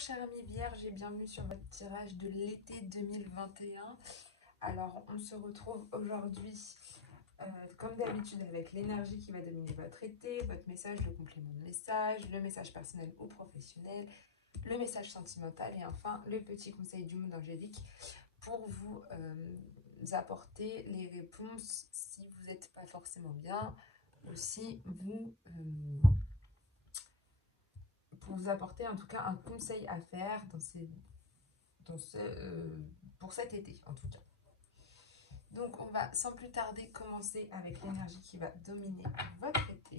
chers amis vierges et bienvenue sur votre tirage de l'été 2021. Alors on se retrouve aujourd'hui comme d'habitude avec l'énergie qui va dominer votre été, votre message, le complément de message, le message personnel ou professionnel, le message sentimental et enfin le petit conseil du monde angélique pour vous apporter les réponses si vous n'êtes pas forcément bien ou si vous... pour vous apporter en tout cas un conseil à faire pour cet été en tout cas. Donc on va sans plus tarder commencer avec l'énergie qui va dominer votre été.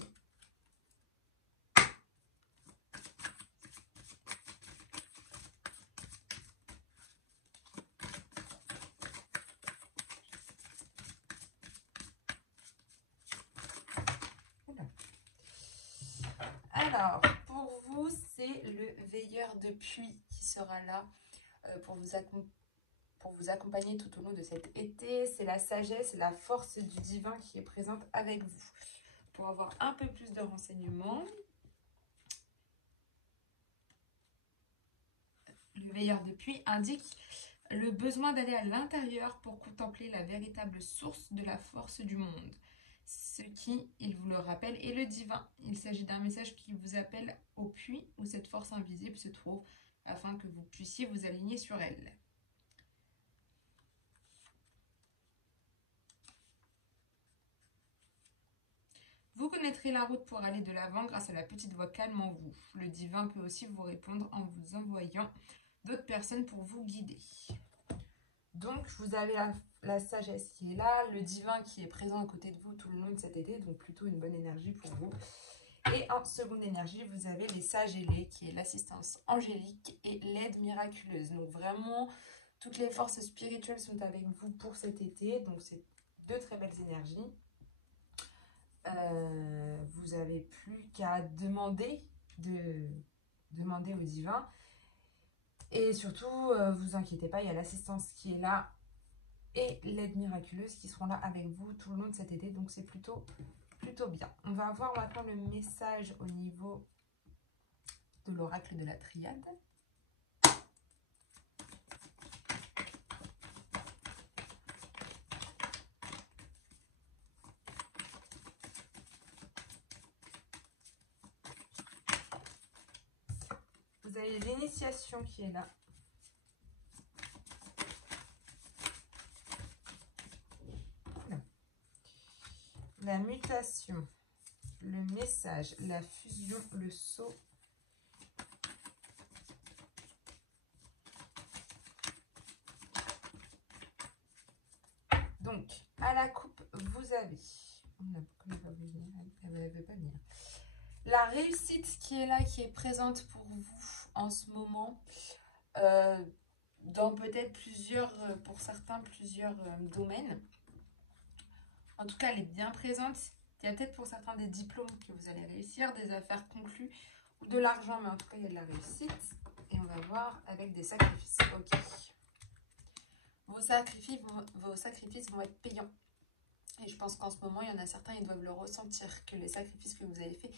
Alors, pour vous, c'est le veilleur de pluie qui sera là pour vous accompagner tout au long de cet été. C'est la sagesse et la force du divin qui est présente avec vous. Pour avoir un peu plus de renseignements, le veilleur de pluie indique le besoin d'aller à l'intérieur pour contempler la véritable source de la force du monde. Ce qui, il vous le rappelle, est le divin. Il s'agit d'un message qui vous appelle au puits où cette force invisible se trouve afin que vous puissiez vous aligner sur elle. Vous connaîtrez la route pour aller de l'avant grâce à la petite voix calme en vous. Le divin peut aussi vous répondre en vous envoyant d'autres personnes pour vous guider. Donc, vous avez la sagesse qui est là, le divin qui est présent à côté de vous tout le long de cet été, donc plutôt une bonne énergie pour vous. Et en seconde énergie, vous avez les sages ailés, qui est l'assistance angélique et l'aide miraculeuse. Donc vraiment, toutes les forces spirituelles sont avec vous pour cet été, donc c'est deux très belles énergies. Vous n'avez plus qu'à demander au divin. Et surtout, vous inquiétez pas, il y a l'assistance qui est là et l'aide miraculeuse qui seront là avec vous tout le long de cet été. Donc c'est plutôt bien. On va voir maintenant le message au niveau de l'oracle de la triade. Vous avez l'initiation qui est là. La mutation, le message, la fusion, le saut. Donc, à la coupe, vous avez... Elle veut pas venir. La réussite qui est là, qui est présente pour vous en ce moment, dans peut-être pour certains, plusieurs domaines. En tout cas, elle est bien présente. Il y a peut-être pour certains des diplômes que vous allez réussir, des affaires conclues ou de l'argent, mais en tout cas, il y a de la réussite. Et on va voir avec des sacrifices. Ok. Vos sacrifices vont être payants. Et je pense qu'en ce moment, il y en a certains, ils doivent le ressentir, que les sacrifices que vous avez faits,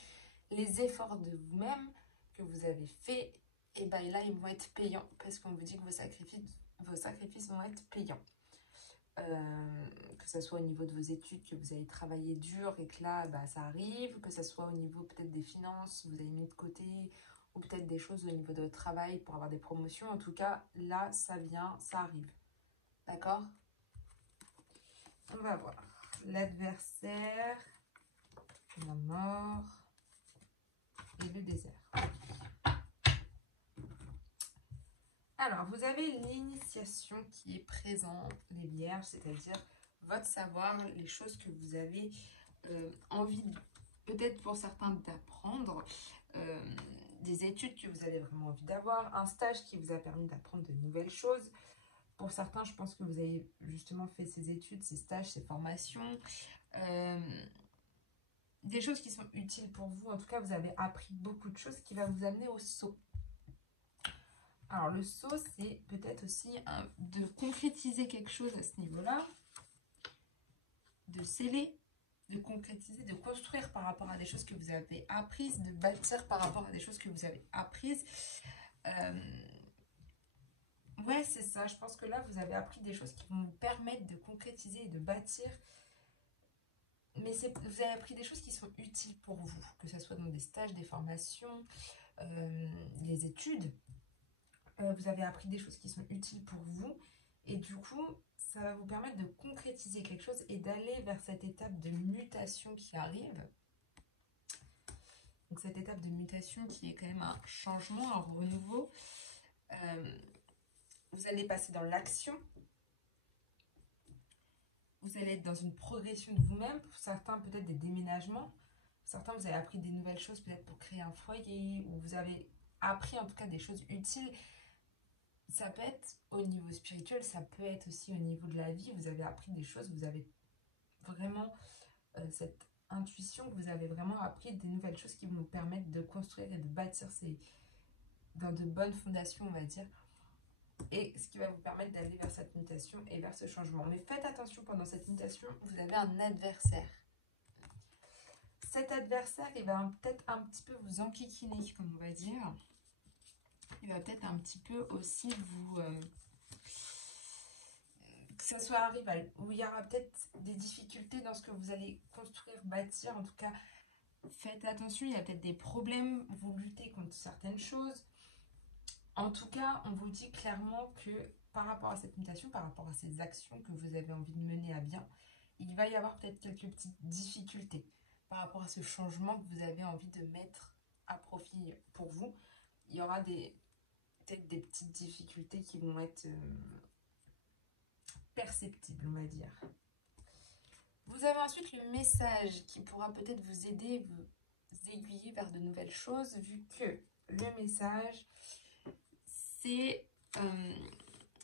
les efforts de vous-même que vous avez faits, et bien là, ils vont être payants. Parce qu'on vous dit que vos sacrifices vont être payants. Que ce soit au niveau de vos études, que vous avez travaillé dur et que là, ça arrive, que ce soit au niveau peut-être des finances, vous avez mis de côté, ou peut-être des choses au niveau de votre travail pour avoir des promotions. En tout cas, là, ça vient, ça arrive. D'accord? On va voir. L'adversaire, la mort et le désert. Alors, vous avez l'initiation qui est présente, les vierges, c'est-à-dire votre savoir, les choses que vous avez envie, peut-être pour certains, d'apprendre, des études que vous avez vraiment envie d'avoir, un stage qui vous a permis d'apprendre de nouvelles choses. Pour certains, je pense que vous avez justement fait ces études, ces stages, ces formations, des choses qui sont utiles pour vous. En tout cas, vous avez appris beaucoup de choses qui va vous amener au saut. Alors, le saut, c'est peut-être aussi de concrétiser quelque chose à ce niveau-là, de sceller, de concrétiser, de construire par rapport à des choses que vous avez apprises, de bâtir par rapport à des choses que vous avez apprises. Ouais, c'est ça. Je pense que là, vous avez appris des choses qui vont vous permettre de concrétiser et de bâtir. Mais vous avez appris des choses qui sont utiles pour vous, que ce soit dans des stages, des formations, les études. Vous avez appris des choses qui sont utiles pour vous. Et du coup, ça va vous permettre de concrétiser quelque chose et d'aller vers cette étape de mutation qui arrive. Donc cette étape de mutation qui est quand même un changement, un renouveau. Vous allez passer dans l'action. Vous allez être dans une progression de vous-même. Pour certains, peut-être des déménagements. Pour certains, vous avez appris des nouvelles choses, peut-être pour créer un foyer. Ou vous avez appris en tout cas des choses utiles. Ça peut être au niveau spirituel, ça peut être aussi au niveau de la vie. Vous avez appris des choses, vous avez vraiment cette intuition, vous avez vraiment appris des nouvelles choses qui vont vous permettre de construire et de bâtir dans de bonnes fondations, on va dire. Et ce qui va vous permettre d'aller vers cette mutation et vers ce changement. Mais faites attention, pendant cette mutation, vous avez un adversaire. Cet adversaire, il va peut-être un petit peu vous enquiquiner, comme on va dire. Il va peut-être un petit peu aussi vous... que ce soit un rival, où il y aura peut-être des difficultés dans ce que vous allez construire, bâtir. En tout cas, faites attention, il y a peut-être des problèmes, vous luttez contre certaines choses. En tout cas, on vous dit clairement que par rapport à cette mutation, par rapport à ces actions que vous avez envie de mener à bien, il va y avoir peut-être quelques petites difficultés par rapport à ce changement que vous avez envie de mettre à profit pour vous. Il y aura peut-être des petites difficultés qui vont être perceptibles, on va dire. Vous avez ensuite le message qui pourra peut-être vous aider, vous aiguiller vers de nouvelles choses, vu que le message, c'est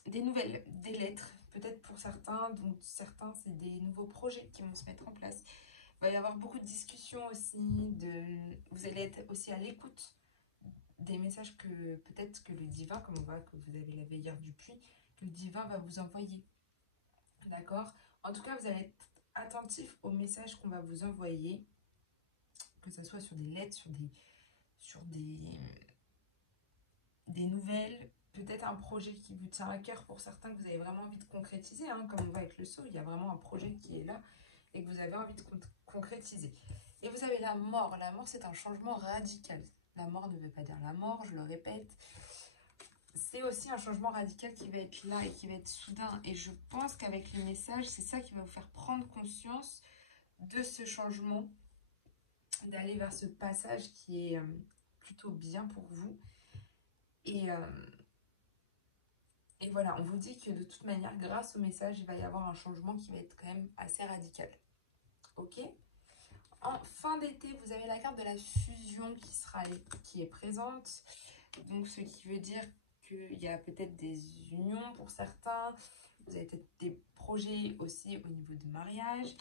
des nouvelles, des lettres, peut-être pour certains, donc certains, c'est des nouveaux projets qui vont se mettre en place. Il va y avoir beaucoup de discussions aussi, vous allez être aussi à l'écoute des messages que peut-être que le divin, comme on voit que vous avez la veillère du puits, que le divin va vous envoyer. D'accord? En tout cas, vous allez être attentif aux messages qu'on va vous envoyer, que ce soit sur des lettres, sur des nouvelles, peut-être un projet qui vous tient à cœur pour certains, que vous avez vraiment envie de concrétiser, hein, comme on voit avec le sceau, il y a vraiment un projet qui est là et que vous avez envie de concrétiser. Et vous avez la mort. La mort, c'est un changement radical. La mort ne veut pas dire la mort, je le répète. C'est aussi un changement radical qui va être là et qui va être soudain. Et je pense qu'avec les messages, c'est ça qui va vous faire prendre conscience de ce changement, d'aller vers ce passage qui est plutôt bien pour vous. Et voilà, on vous dit que de toute manière, grâce au message, il va y avoir un changement qui va être quand même assez radical. Ok ? En fin d'été, vous avez la carte de la fusion qui est présente. Donc, ce qui veut dire qu'il y a peut-être des unions pour certains. Vous avez peut-être des projets aussi au niveau de mariage,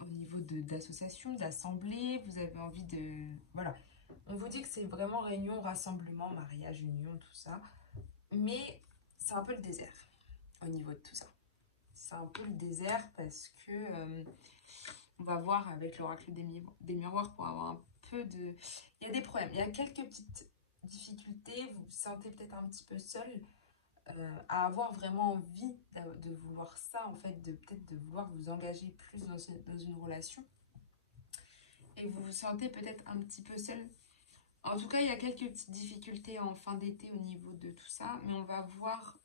au niveau d'association, d'assemblée. Vous avez envie de... Voilà. On vous dit que c'est vraiment réunion, rassemblement, mariage, union, tout ça. Mais c'est un peu le désert au niveau de tout ça. C'est un peu le désert parce que on va voir avec l'oracle des miroirs pour avoir un peu de... Il y a des problèmes, il y a quelques petites difficultés, vous vous sentez peut-être un petit peu seul à avoir vraiment envie de vouloir ça, en fait, peut-être de vouloir vous engager plus dans une relation. Et vous vous sentez peut-être un petit peu seul. En tout cas, il y a quelques petites difficultés en fin d'été au niveau de tout ça, mais on va voir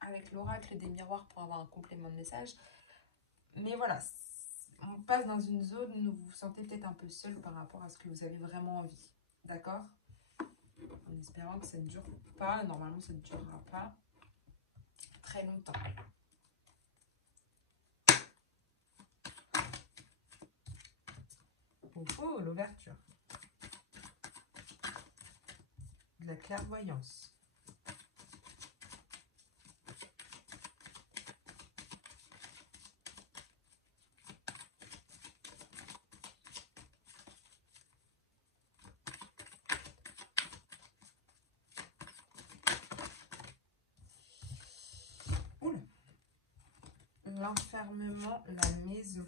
avec l'oracle des miroirs pour avoir un complément de message. Mais voilà, on passe dans une zone où vous vous sentez peut-être un peu seul par rapport à ce que vous avez vraiment envie. D'accord? En espérant que ça ne dure pas. Normalement, ça ne durera pas très longtemps. Oh, l'ouverture. De la clairvoyance. Oula. L'enfermement, la maison.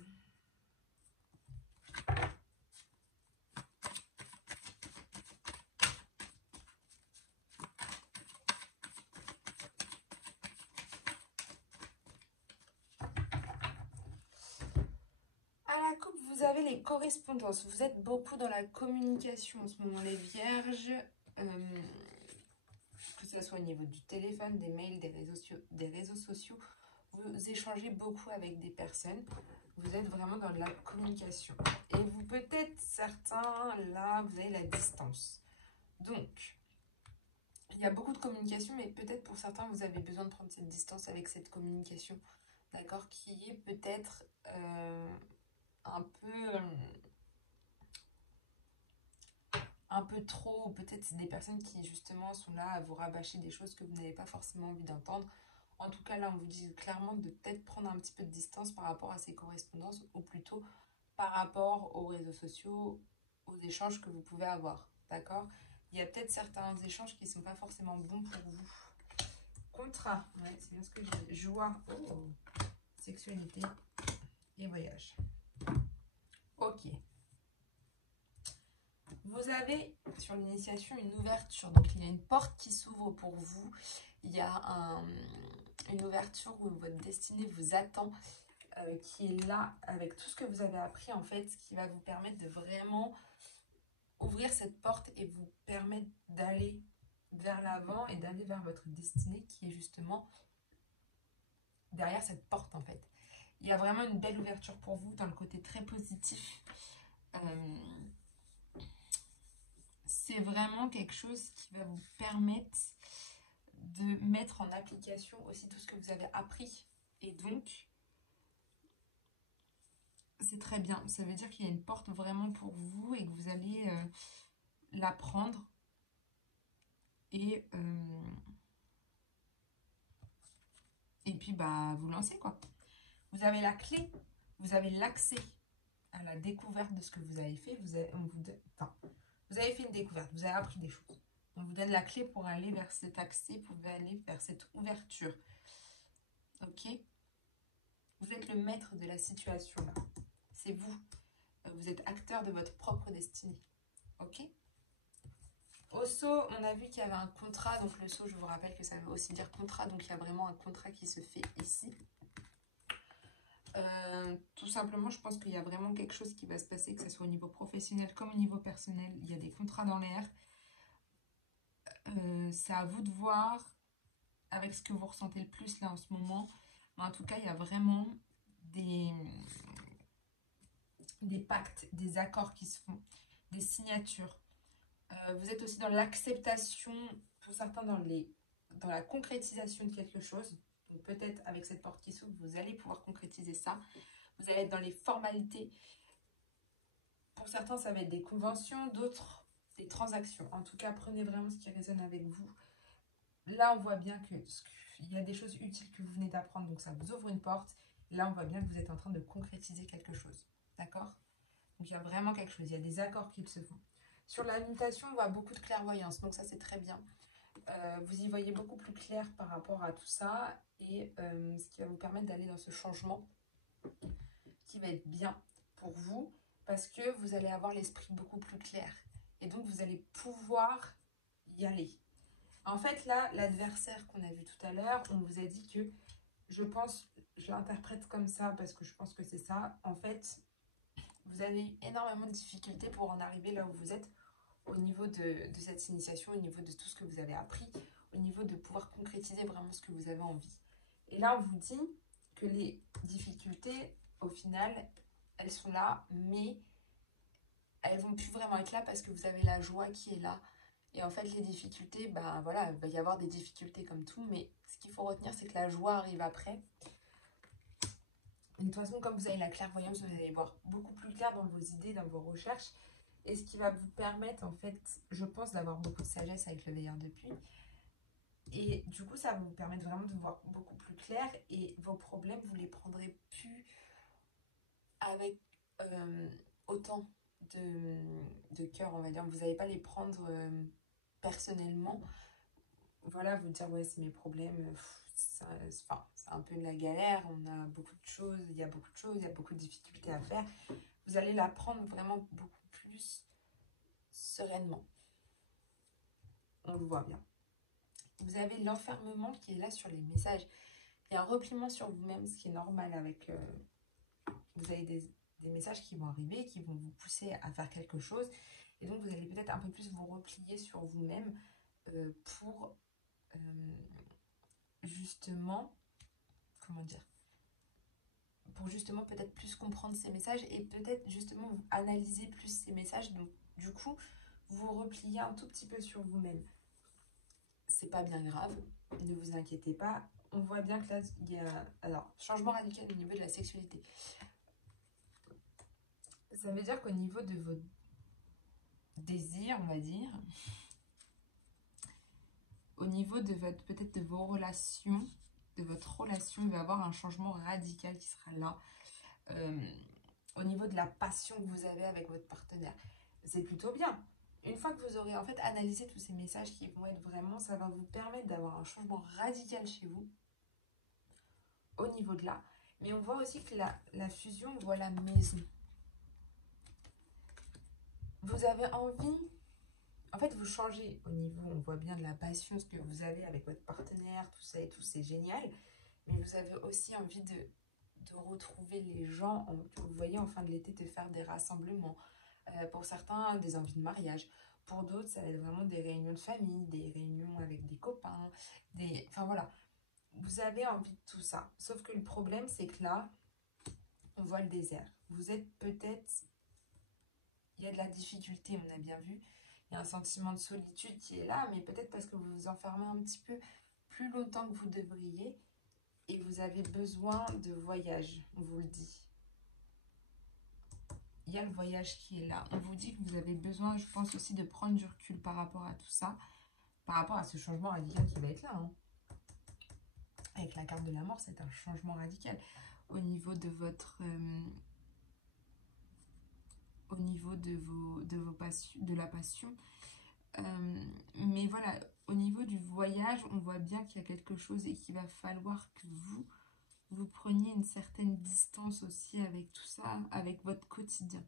vous avez les correspondances, vous êtes beaucoup dans la communication en ce moment, les vierges, que ce soit au niveau du téléphone, des mails, des réseaux sociaux, vous échangez beaucoup avec des personnes, vous êtes vraiment dans la communication. Et vous, peut-être certains, là, vous avez la distance. Donc, il y a beaucoup de communication, mais peut-être pour certains, vous avez besoin de prendre cette distance avec cette communication, d'accord, qui est peut-être un peu trop, peut-être c'est des personnes qui justement sont là à vous rabâcher des choses que vous n'avez pas forcément envie d'entendre. En tout cas, là, on vous dit clairement de peut-être prendre un petit peu de distance par rapport à ces correspondances, ou plutôt par rapport aux réseaux sociaux, aux échanges que vous pouvez avoir, d'accord? Il y a peut-être certains échanges qui ne sont pas forcément bons pour vous. Contrat, ouais, c'est bien ce que j'ai dit. Joie, sexualité et voyage. Ok. Vous avez sur l'initiation une ouverture, donc il y a une porte qui s'ouvre pour vous. Il y a une ouverture où votre destinée vous attend, qui est là avec tout ce que vous avez appris en fait, qui va vous permettre de vraiment ouvrir cette porte et vous permettre d'aller vers l'avant et d'aller vers votre destinée qui est justement derrière cette porte en fait. Il y a vraiment une belle ouverture pour vous dans le côté très positif. C'est vraiment quelque chose qui va vous permettre de mettre en application aussi tout ce que vous avez appris. Et donc, c'est très bien. Ça veut dire qu'il y a une porte vraiment pour vous et que vous allez la prendre et puis bah vous lancer quoi. Vous avez la clé, vous avez l'accès à la découverte de ce que vous avez fait. Vous avez fait une découverte, vous avez appris des choses. On vous donne la clé pour aller vers cet accès, pour aller vers cette ouverture. Ok? Vous êtes le maître de la situation là. C'est vous. Vous êtes acteur de votre propre destinée. Ok? Au saut, on a vu qu'il y avait un contrat. Donc le saut, je vous rappelle que ça veut aussi dire contrat. Donc il y a vraiment un contrat qui se fait ici. Tout simplement, je pense qu'il y a vraiment quelque chose qui va se passer, que ce soit au niveau professionnel comme au niveau personnel. Il y a des contrats dans l'air. C'est à vous de voir avec ce que vous ressentez le plus là en ce moment. Mais en tout cas, il y a vraiment des pactes, des accords qui se font, des signatures. Vous êtes aussi dans l'acceptation, pour certains dans la concrétisation de quelque chose. Donc peut-être avec cette porte qui s'ouvre, vous allez pouvoir concrétiser ça. Vous allez être dans les formalités. Pour certains, ça va être des conventions, d'autres, des transactions. En tout cas, prenez vraiment ce qui résonne avec vous. Là, on voit bien qu'il y a des choses utiles que vous venez d'apprendre, donc ça vous ouvre une porte. Là, on voit bien que vous êtes en train de concrétiser quelque chose. D'accord? Donc, il y a vraiment quelque chose. Il y a des accords qui se font. Sur la mutation, on voit beaucoup de clairvoyance, donc ça, c'est très bien. Vous y voyez beaucoup plus clair par rapport à tout ça et ce qui va vous permettre d'aller dans ce changement qui va être bien pour vous parce que vous allez avoir l'esprit beaucoup plus clair et donc vous allez pouvoir y aller. En fait, là, l'adversaire qu'on a vu tout à l'heure, on vous a dit que, je pense, je l'interprète comme ça parce que je pense que c'est ça. En fait, vous avez eu énormément de difficultés pour en arriver là où vous êtes au niveau de cette initiation, au niveau de tout ce que vous avez appris, au niveau de pouvoir concrétiser vraiment ce que vous avez envie. Et là, on vous dit que les difficultés, au final, elles sont là, mais elles vont plus vraiment être là parce que vous avez la joie qui est là. Et en fait, les difficultés, ben voilà, il va y avoir des difficultés comme tout, mais ce qu'il faut retenir, c'est que la joie arrive après. Et de toute façon, comme vous avez la clairvoyance, vous allez voir beaucoup plus clair dans vos idées, dans vos recherches. Et ce qui va vous permettre, en fait, je pense, d'avoir beaucoup de sagesse avec le veilleur de pluie. Et du coup, ça va vous permettre vraiment de voir beaucoup plus clair. Et vos problèmes, vous les prendrez plus avec autant de cœur, on va dire. Vous n'allez pas les prendre personnellement. Voilà, vous dire, ouais, c'est mes problèmes. C'est un peu de la galère. On a beaucoup de choses. Il y a beaucoup de choses. Il y a beaucoup de difficultés à faire. Vous allez la prendre vraiment beaucoup plus sereinement. On le voit bien. Vous avez l'enfermement qui est là sur les messages. Il y a un repliement sur vous-même, ce qui est normal avec... vous avez des messages qui vont arriver, qui vont vous pousser à faire quelque chose. Et donc, vous allez peut-être un peu plus vous replier sur vous-même pour justement, comment dire, pour justement peut-être plus comprendre ces messages et peut-être justement vous analyser plus ces messages. Donc, du coup, vous repliez un tout petit peu sur vous-même. C'est pas bien grave, ne vous inquiétez pas. On voit bien que là, il y a... Alors, changement radical au niveau de la sexualité. Ça veut dire qu'au niveau de vos désirs, on va dire, au niveau de votre, peut-être de vos relations, de votre relation, il va y avoir un changement radical qui sera là. Au niveau de la passion que vous avez avec votre partenaire. C'est plutôt bien. Une fois que vous aurez en fait analysé tous ces messages qui vont être vraiment, ça va vous permettre d'avoir un changement radical chez vous au niveau de là. Mais on voit aussi que la fusion, on voit la maison. Vous avez envie, en fait vous changez au niveau, on voit bien de la passion, ce que vous avez avec votre partenaire, tout ça et tout, c'est génial. Mais vous avez aussi envie de retrouver les gens, que vous voyez en fin de l'été, de faire des rassemblements. Pour certains, des envies de mariage. Pour d'autres, ça va être vraiment des réunions de famille, des réunions avec des copains. Enfin voilà, vous avez envie de tout ça. Sauf que le problème, c'est que là, on voit le désert. Vous êtes peut-être... Il y a de la difficulté, on a bien vu. Il y a un sentiment de solitude qui est là, mais peut-être parce que vous vous enfermez un petit peu plus longtemps que vous devriez. Et vous avez besoin de voyage, on vous le dit. Il y a le voyage qui est là. On vous dit que vous avez besoin, je pense aussi, de prendre du recul par rapport à tout ça, par rapport à ce changement radical qui va être là. Hein. Avec la carte de la mort, c'est un changement radical. Au niveau de votre... au niveau de la passion. Mais voilà, au niveau du voyage, on voit bien qu'il y a quelque chose et qu'il va falloir que vous preniez une certaine distance aussi avec tout ça, avec votre quotidien.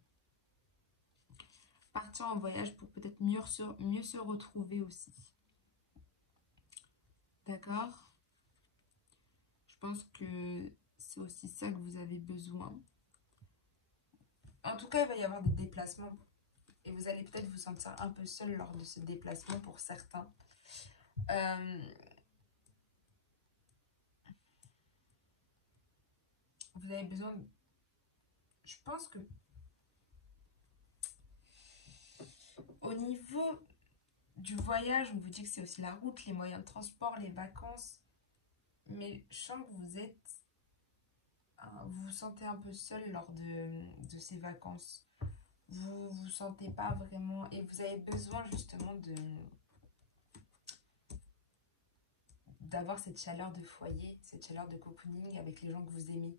Partir en voyage pour peut-être mieux se retrouver aussi. D'accord? Je pense que c'est aussi ça que vous avez besoin. En tout cas, il va y avoir des déplacements. Et vous allez peut-être vous sentir un peu seul lors de ce déplacement pour certains. Vous avez besoin... Je pense que... Au niveau du voyage, on vous dit que c'est aussi la route, les moyens de transport, les vacances. Mais je sens que vous vous sentez un peu seul lors de ces vacances. Vous vous sentez pas vraiment... Et vous avez besoin justement d'avoir cette chaleur de foyer, cette chaleur de cocooning avec les gens que vous aimez.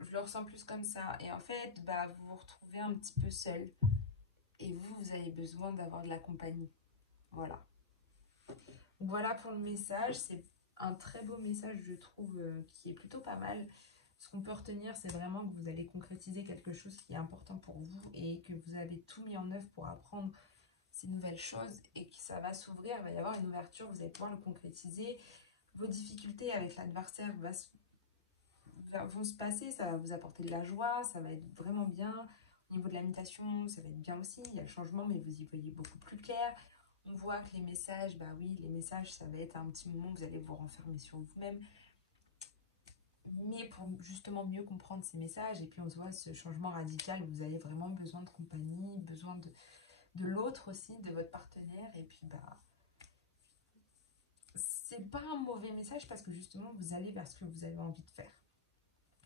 Je le ressens plus comme ça. Et en fait, vous vous retrouvez un petit peu seul. Et vous avez besoin d'avoir de la compagnie. Voilà. Donc voilà pour le message. C'est un très beau message, je trouve, qui est plutôt pas mal. Ce qu'on peut retenir, c'est vraiment que vous allez concrétiser quelque chose qui est important pour vous et que vous avez tout mis en œuvre pour apprendre ces nouvelles choses et que ça va s'ouvrir, il va y avoir une ouverture, vous allez pouvoir le concrétiser. Vos difficultés avec l'adversaire vont se passer, ça va vous apporter de la joie, ça va être vraiment bien. Au niveau de la mutation, ça va être bien aussi, il y a le changement, mais vous y voyez beaucoup plus clair. On voit que les messages, oui, les messages, ça va être un petit moment où vous allez vous renfermer sur vous-même. Mais pour justement mieux comprendre ces messages, et puis on se voit ce changement radical, vous avez vraiment besoin de compagnie, besoin de l'autre aussi, de votre partenaire, et puis c'est pas un mauvais message parce que justement vous allez vers ce que vous avez envie de faire.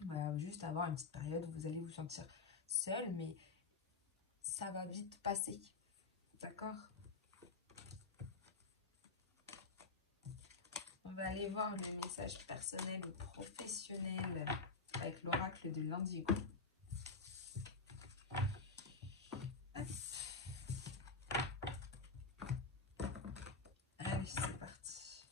Voilà, juste avoir une petite période où vous allez vous sentir seul, mais ça va vite passer, d'accord? On va aller voir le message personnel ou professionnel avec l'oracle de l'Indigo. Allez, c'est parti.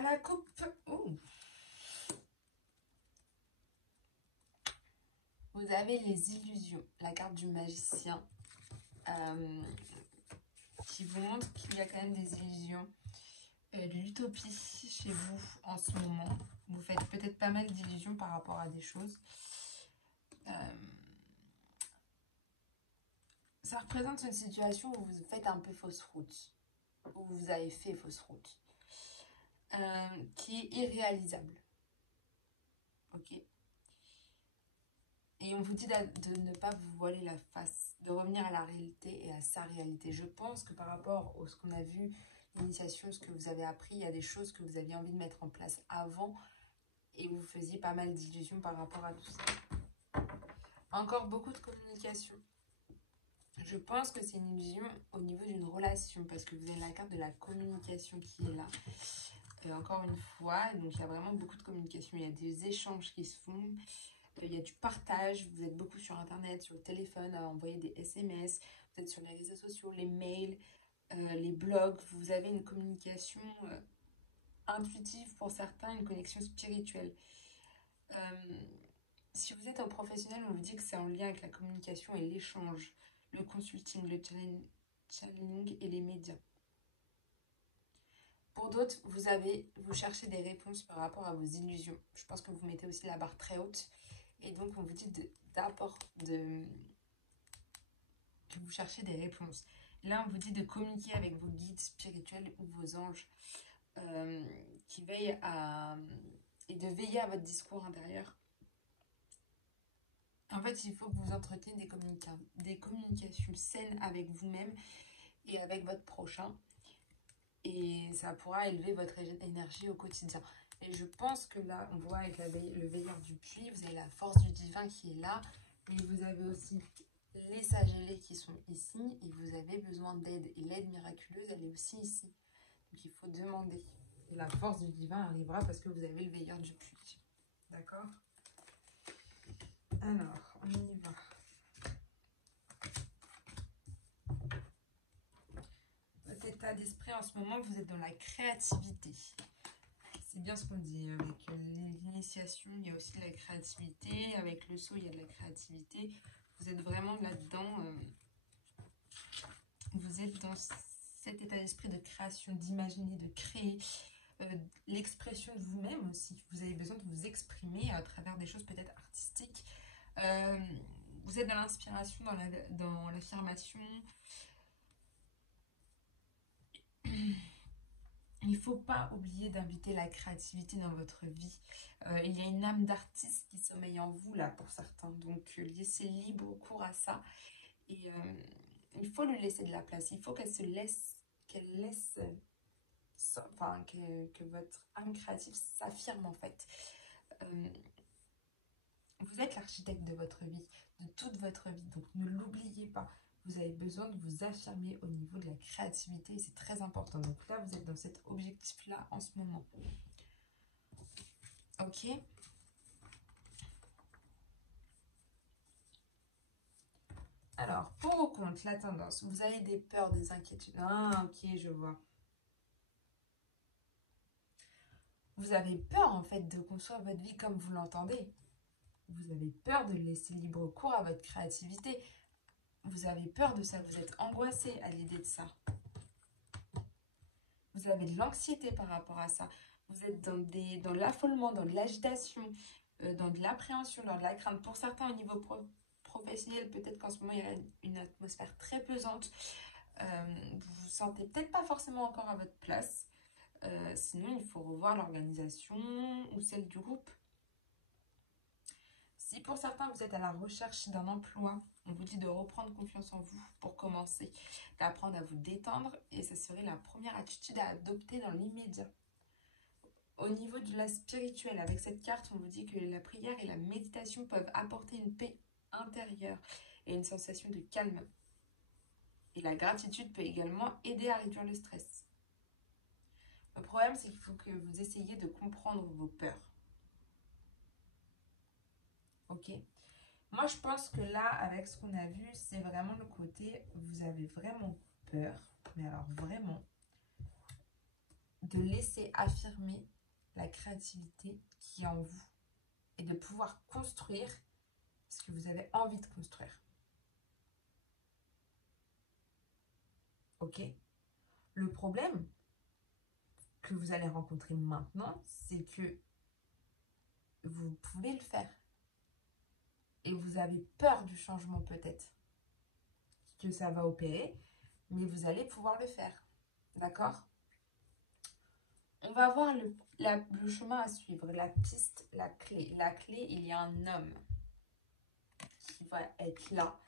à la coupe. Ouh. Vous avez les illusions, la carte du magicien, qui vous montre qu'il y a quand même des illusions, de l'utopie chez vous en ce moment. Vous faites peut-être pas mal d'illusions par rapport à des choses. Ça représente une situation où vous faites un peu fausse route, où vous avez fait fausse route, qui est irréalisable. Ok. Et on vous dit de ne pas vous voiler la face, de revenir à la réalité et à sa réalité. Je pense que par rapport à ce qu'on a vu, l'initiation, ce que vous avez appris, il y a des choses que vous aviez envie de mettre en place avant et vous faisiez pas mal d'illusions par rapport à tout ça. Encore beaucoup de communication. Je pense que c'est une illusion au niveau d'une relation parce que vous avez la carte de la communication qui est là. Encore une fois, donc il y a vraiment beaucoup de communication. Il y a des échanges qui se font. Il y a du partage, vous êtes beaucoup sur internet, sur le téléphone, à envoyer des SMS, vous êtes sur les réseaux sociaux, les mails, les blogs, vous avez une communication intuitive pour certains, une connexion spirituelle. Si vous êtes un professionnel, on vous dit que c'est en lien avec la communication et l'échange, le consulting, le channeling et les médias. Pour d'autres, vous cherchez des réponses par rapport à vos illusions. Je pense que vous mettez aussi la barre très haute. Et donc, on vous dit que vous cherchez des réponses. Là, on vous dit de communiquer avec vos guides spirituels ou vos anges qui veillent et de veiller à votre discours intérieur. En fait, il faut que vous entreteniez des communications saines avec vous-même et avec votre prochain. Et ça pourra élever votre énergie au quotidien. Et je pense que là, on voit avec le veilleur du puits, vous avez la force du divin qui est là. Mais vous avez aussi les sages ailés qui sont ici. Et vous avez besoin d'aide. Et l'aide miraculeuse, elle est aussi ici. Donc il faut demander. Et la force du divin arrivera parce que vous avez le veilleur du puits. D'accord? Alors, on y va. Votre état d'esprit en ce moment, vous êtes dans la créativité. C'est bien ce qu'on dit. Avec l'initiation, il y a aussi de la créativité. Avec le saut, il y a de la créativité. Vous êtes vraiment là-dedans. Vous êtes dans cet état d'esprit de création, d'imaginer, de créer. L'expression de vous-même aussi. Vous avez besoin de vous exprimer à travers des choses peut-être artistiques. Vous êtes dans l'inspiration, dans l'affirmation. Il ne faut pas oublier d'inviter la créativité dans votre vie. Il y a une âme d'artiste qui sommeille en vous, là, pour certains. Donc, laissez libre cours à ça. Et il faut lui laisser de la place. Il faut que votre âme créative s'affirme, en fait. Vous êtes l'architecte de votre vie, de toute votre vie. Donc, ne l'oubliez pas. Vous avez besoin de vous affirmer au niveau de la créativité et c'est très important. Donc là, vous êtes dans cet objectif-là en ce moment. Ok. Alors, pour ou contre la tendance, vous avez des peurs, des inquiétudes. Ah, ok, je vois. Vous avez peur, en fait, de construire votre vie comme vous l'entendez. Vous avez peur de laisser libre cours à votre créativité. Vous avez peur de ça, vous êtes angoissé à l'idée de ça. Vous avez de l'anxiété par rapport à ça. Vous êtes dans l'affolement, dans de l'agitation, dans de l'appréhension, dans de la crainte. Pour certains, au niveau professionnel, peut-être qu'en ce moment, il y a une atmosphère très pesante. Vous vous sentez peut-être pas forcément encore à votre place. Sinon, il faut revoir l'organisation ou celle du groupe. Si pour certains, vous êtes à la recherche d'un emploi, on vous dit de reprendre confiance en vous pour commencer, d'apprendre à vous détendre et ce serait la première attitude à adopter dans l'immédiat. Au niveau de la spirituelle, avec cette carte, on vous dit que la prière et la méditation peuvent apporter une paix intérieure et une sensation de calme. Et la gratitude peut également aider à réduire le stress. Le problème, c'est qu'il faut que vous essayiez de comprendre vos peurs. Ok. Moi, je pense que là, avec ce qu'on a vu, c'est vraiment le côté, vous avez vraiment peur, mais alors vraiment, de laisser affirmer la créativité qui est en vous et de pouvoir construire ce que vous avez envie de construire. Ok? Le problème que vous allez rencontrer maintenant, c'est que vous pouvez le faire. Et vous avez peur du changement peut-être que ça va opérer, mais vous allez pouvoir le faire. D'accord? On va voir le chemin à suivre, la piste, la clé. La clé, il y a un homme qui va être là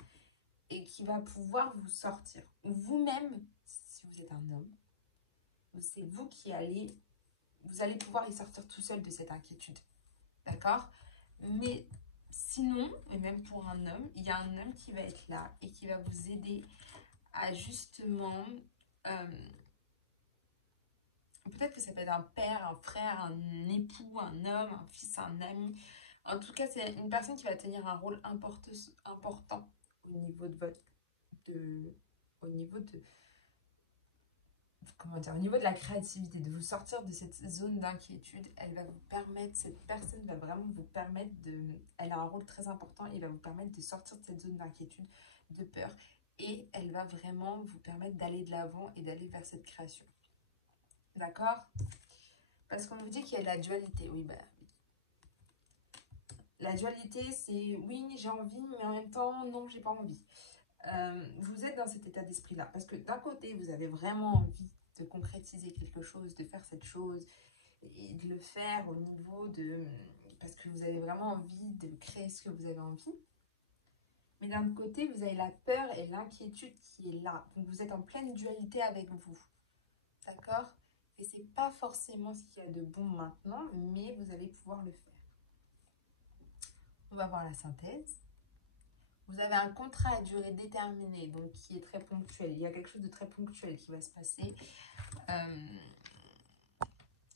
et qui va pouvoir vous sortir. Vous-même, si vous êtes un homme, c'est vous qui allez, vous allez pouvoir y sortir tout seul de cette inquiétude. D'accord? Mais sinon, et même pour un homme, il y a un homme qui va être là et qui va vous aider à justement... peut-être que ça peut être un père, un frère, un époux, un homme, un fils, un ami. En tout cas, c'est une personne qui va tenir un rôle important au niveau de votre... au niveau de... Comment dire, au niveau de la créativité, de vous sortir de cette zone d'inquiétude. Elle va vous permettre, cette personne va vraiment vous permettre de... Elle a un rôle très important et va vous permettre de sortir de cette zone d'inquiétude, de peur. Et elle va vraiment vous permettre d'aller de l'avant et d'aller vers cette création. D'accord? Parce qu'on vous dit qu'il y a de la dualité. Oui, bah, la dualité, c'est oui, j'ai envie, mais en même temps, non, j'ai pas envie. Vous êtes dans cet état d'esprit-là. Parce que d'un côté, vous avez vraiment envie de concrétiser quelque chose, de faire cette chose, et de le faire au niveau de... Parce que vous avez vraiment envie de créer ce que vous avez envie. Mais d'un autre côté, vous avez la peur et l'inquiétude qui est là. Donc, vous êtes en pleine dualité avec vous. D'accord? Et c'est pas forcément ce qu'il y a de bon maintenant, mais vous allez pouvoir le faire. On va voir la synthèse. Vous avez un contrat à durée déterminée, donc qui est très ponctuel. Il y a quelque chose de très ponctuel qui va se passer.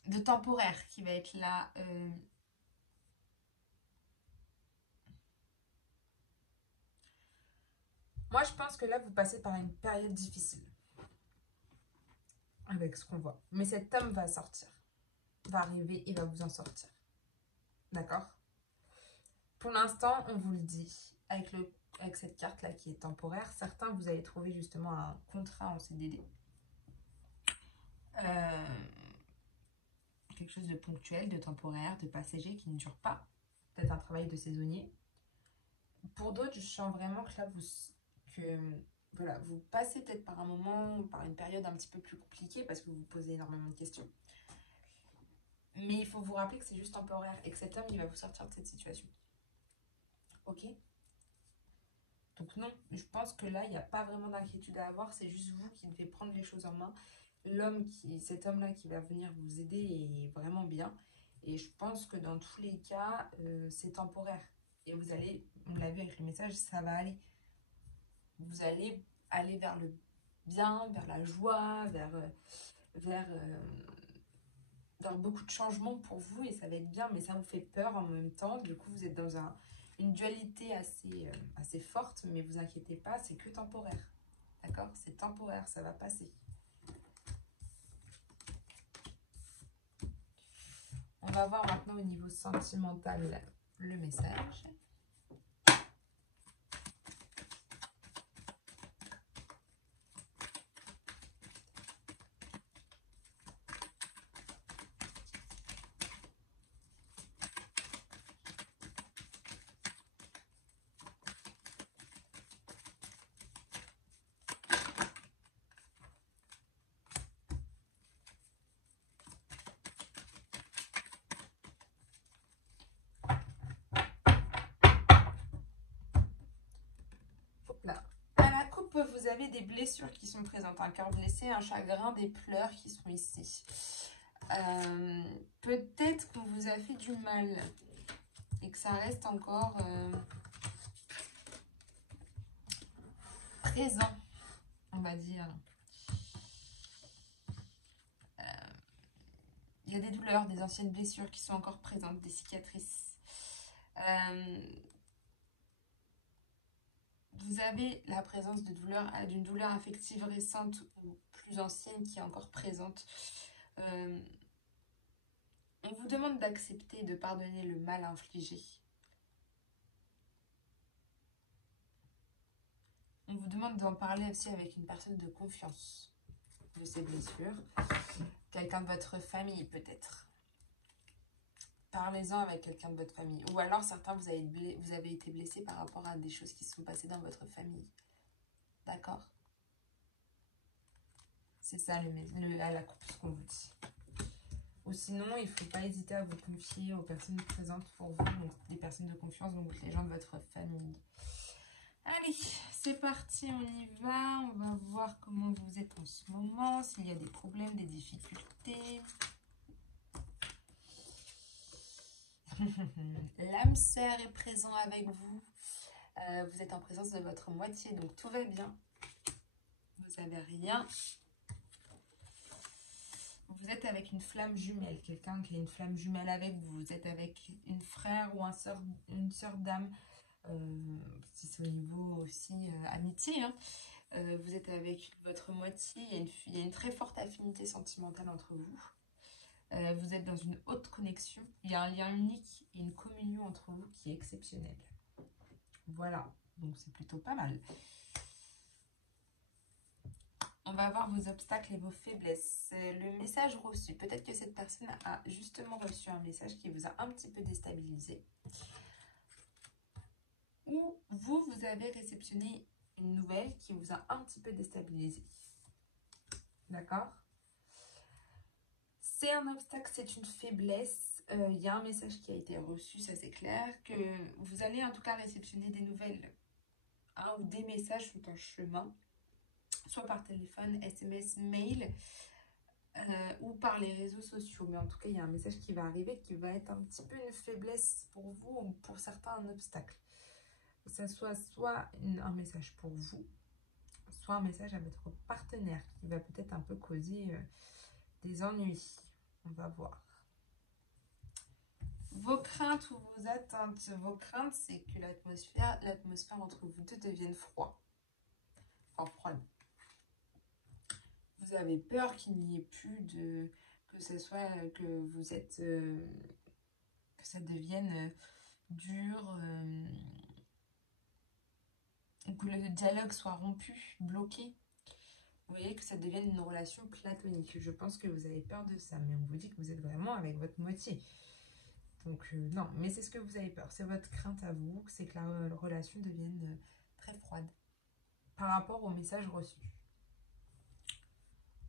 De temporaire qui va être là. Moi, je pense que là, vous passez par une période difficile. Avec ce qu'on voit. Mais cet homme va sortir. Va arriver et va vous en sortir. D'accord? Pour l'instant, on vous le dit. Avec cette carte-là qui est temporaire, certains, vous allez trouver justement un contrat en CDD. Quelque chose de ponctuel, de temporaire, de passager qui ne dure pas. Peut-être un travail de saisonnier. Pour d'autres, je sens vraiment que là, voilà, vous passez peut-être par un moment, par une période un petit peu plus compliquée parce que vous vous posez énormément de questions. Mais il faut vous rappeler que c'est juste temporaire et que cet homme, il va vous sortir de cette situation. Ok? Donc non, je pense que là, il n'y a pas vraiment d'inquiétude à avoir. C'est juste vous qui devez prendre les choses en main. Cet homme-là qui va venir vous aider est vraiment bien. Et je pense que dans tous les cas, c'est temporaire. Et vous allez, on l'a vu avec le message, ça va aller. Vous allez aller vers le bien, vers la joie, vers beaucoup de changements pour vous. Et ça va être bien, mais ça vous fait peur en même temps. Du coup, vous êtes dans une dualité assez forte, mais vous inquiétez pas, c'est que temporaire. D'accord? C'est temporaire, ça va passer. On va voir maintenant au niveau sentimental le message. Vous avez des blessures qui sont présentes, un cœur blessé, un chagrin, des pleurs qui sont ici. Peut-être qu'on vous a fait du mal et que ça reste encore présent, on va dire. Il y a des douleurs, des anciennes blessures qui sont encore présentes, des cicatrices. Vous avez la présence d'une douleur affective récente ou plus ancienne qui est encore présente. Euh, on vous demande d'accepter et de pardonner le mal infligé. On vous demande d'en parler aussi avec une personne de confiance de ces blessures. Quelqu'un de votre famille peut-être. Parlez-en avec quelqu'un de votre famille. Ou alors certains, vous avez été blessés par rapport à des choses qui se sont passées dans votre famille. D'accord? C'est ça à la coupe, ce qu'on vous dit. Ou sinon, il ne faut pas hésiter à vous confier aux personnes présentes pour vous, donc des personnes de confiance, donc les gens de votre famille. Allez, c'est parti, on y va. On va voir comment vous êtes en ce moment, s'il y a des problèmes, des difficultés. L'âme sœur est présent avec vous. Vous êtes en présence de votre moitié, donc tout va bien. Vous n'avez rien. Vous êtes avec une flamme jumelle, quelqu'un qui a une flamme jumelle avec vous. Vous êtes avec une frère ou une sœur d'âme. Si c'est au niveau aussi amitié, hein. Vous êtes avec votre moitié, il y a une très forte affinité sentimentale entre vous. Vous êtes dans une haute connexion, il y a un lien unique et une communion entre vous qui est exceptionnelle. Voilà, donc c'est plutôt pas mal. On va voir vos obstacles et vos faiblesses. Le message reçu, peut-être que cette personne a justement reçu un message qui vous a un petit peu déstabilisé. Ou vous avez réceptionné une nouvelle qui vous a un petit peu déstabilisé. D'accord? C'est un obstacle, c'est une faiblesse. Il y a un message qui a été reçu, ça c'est clair. Que vous allez en tout cas réceptionner des nouvelles. Un ou des messages sont en chemin. Soit par téléphone, SMS, mail. Ou par les réseaux sociaux. Mais en tout cas, il y a un message qui va arriver qui va être un petit peu une faiblesse pour vous ou pour certains un obstacle. Que ça soit un message pour vous, soit un message à votre partenaire qui va peut-être un peu causer des ennuis. On va voir. Vos craintes ou vos attentes. Vos craintes, c'est que l'atmosphère entre vous deux devienne froide. Vous avez peur qu'il n'y ait plus de... que ce soit que vous êtes... que ça devienne dur... que le dialogue soit rompu, bloqué. Vous voyez que ça devienne une relation platonique. Je pense que vous avez peur de ça, mais on vous dit que vous êtes vraiment avec votre moitié. Donc non, mais c'est ce que vous avez peur. C'est votre crainte à vous, c'est que la relation devienne très froide par rapport au message reçu.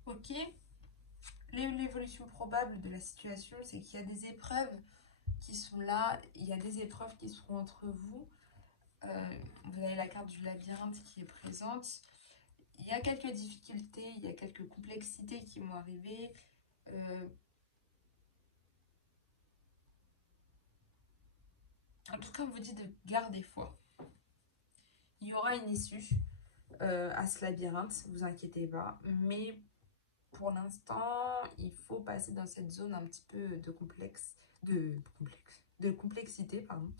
Ok. L'évolution probable de la situation, c'est qu'il y a des épreuves qui sont là. Il y a des épreuves qui seront entre vous. Vous avez la carte du labyrinthe qui est présente. Il y a quelques difficultés, il y a quelques complexités qui vont arriver. En tout cas, on vous dit de garder foi. Il y aura une issue à ce labyrinthe, ne vous inquiétez pas. Mais pour l'instant, il faut passer dans cette zone un petit peu de complexité, pardon.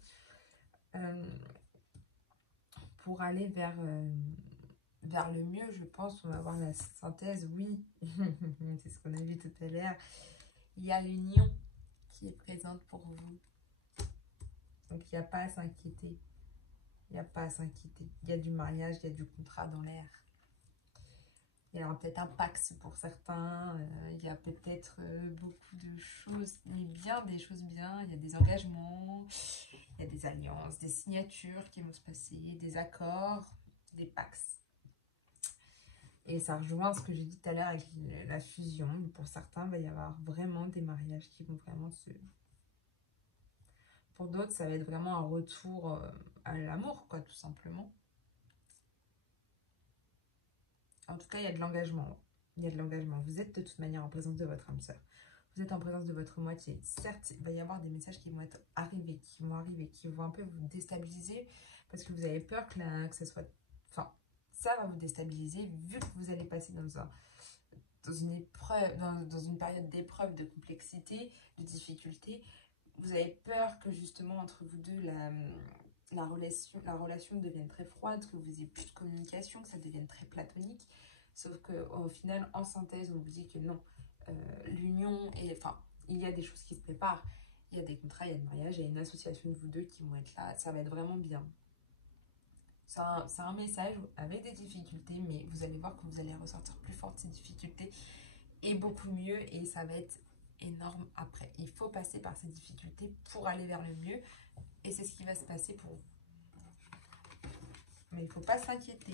Pour aller vers le mieux, je pense. On va voir la synthèse, oui. C'est ce qu'on a vu tout à l'heure. Il y a l'union qui est présente pour vous. Donc, il n'y a pas à s'inquiéter. Il n'y a pas à s'inquiéter. Il y a du mariage, il y a du contrat dans l'air. Il y aura peut-être un Pax pour certains. Il y a peut-être beaucoup de choses, mais bien, des choses bien. Il y a des engagements, il y a des alliances, des signatures qui vont se passer, des accords, des Pax. Et ça rejoint ce que j'ai dit tout à l'heure avec la fusion. Pour certains, il va y avoir vraiment des mariages qui vont vraiment se... Pour d'autres, ça va être vraiment un retour à l'amour, quoi, tout simplement. En tout cas, il y a de l'engagement. Il y a de l'engagement. Vous êtes de toute manière en présence de votre âme sœur. Vous êtes en présence de votre moitié. Certes, il va y avoir des messages qui vont arriver, qui vont un peu vous déstabiliser parce que vous avez peur que ça soit... Enfin, ça va vous déstabiliser vu que vous allez passer dans une épreuve, dans une période d'épreuve, de complexité, de difficulté. Vous avez peur que justement entre vous deux, la relation devienne très froide, que vous n'ayez plus de communication, que ça devienne très platonique. Sauf qu'au final, en synthèse, on vous dit que non, l'union, et enfin, il y a des choses qui se préparent. Il y a des contrats, il y a des mariages, il y a une association de vous deux qui vont être là. Ça va être vraiment bien. C'est un message avec des difficultés, mais vous allez voir que vous allez ressortir plus fort de ces difficultés et beaucoup mieux, et ça va être énorme après. Il faut passer par ces difficultés pour aller vers le mieux, et c'est ce qui va se passer pour vous. Mais il ne faut pas s'inquiéter.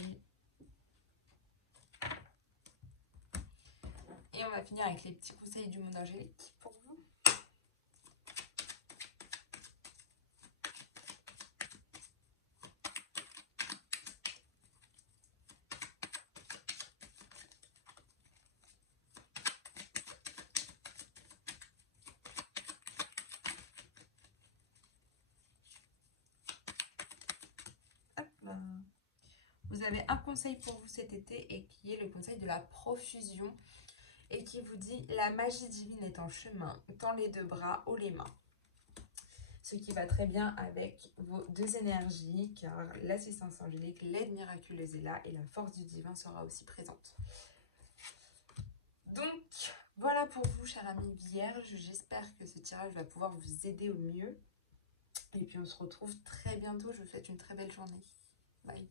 Et on va finir avec les petits conseils du monde angélique pour vous. Hop là. Vous avez un conseil pour vous cet été et qui est le conseil de la profusion et qui vous dit: la magie divine est en chemin, tends les deux bras, haut les mains. Ce qui va très bien avec vos deux énergies, car l'assistance angélique, l'aide miraculeuse est là et la force du divin sera aussi présente. Donc, voilà pour vous, chers amis vierges. J'espère que ce tirage va pouvoir vous aider au mieux. Et puis, on se retrouve très bientôt. Je vous souhaite une très belle journée. Bye.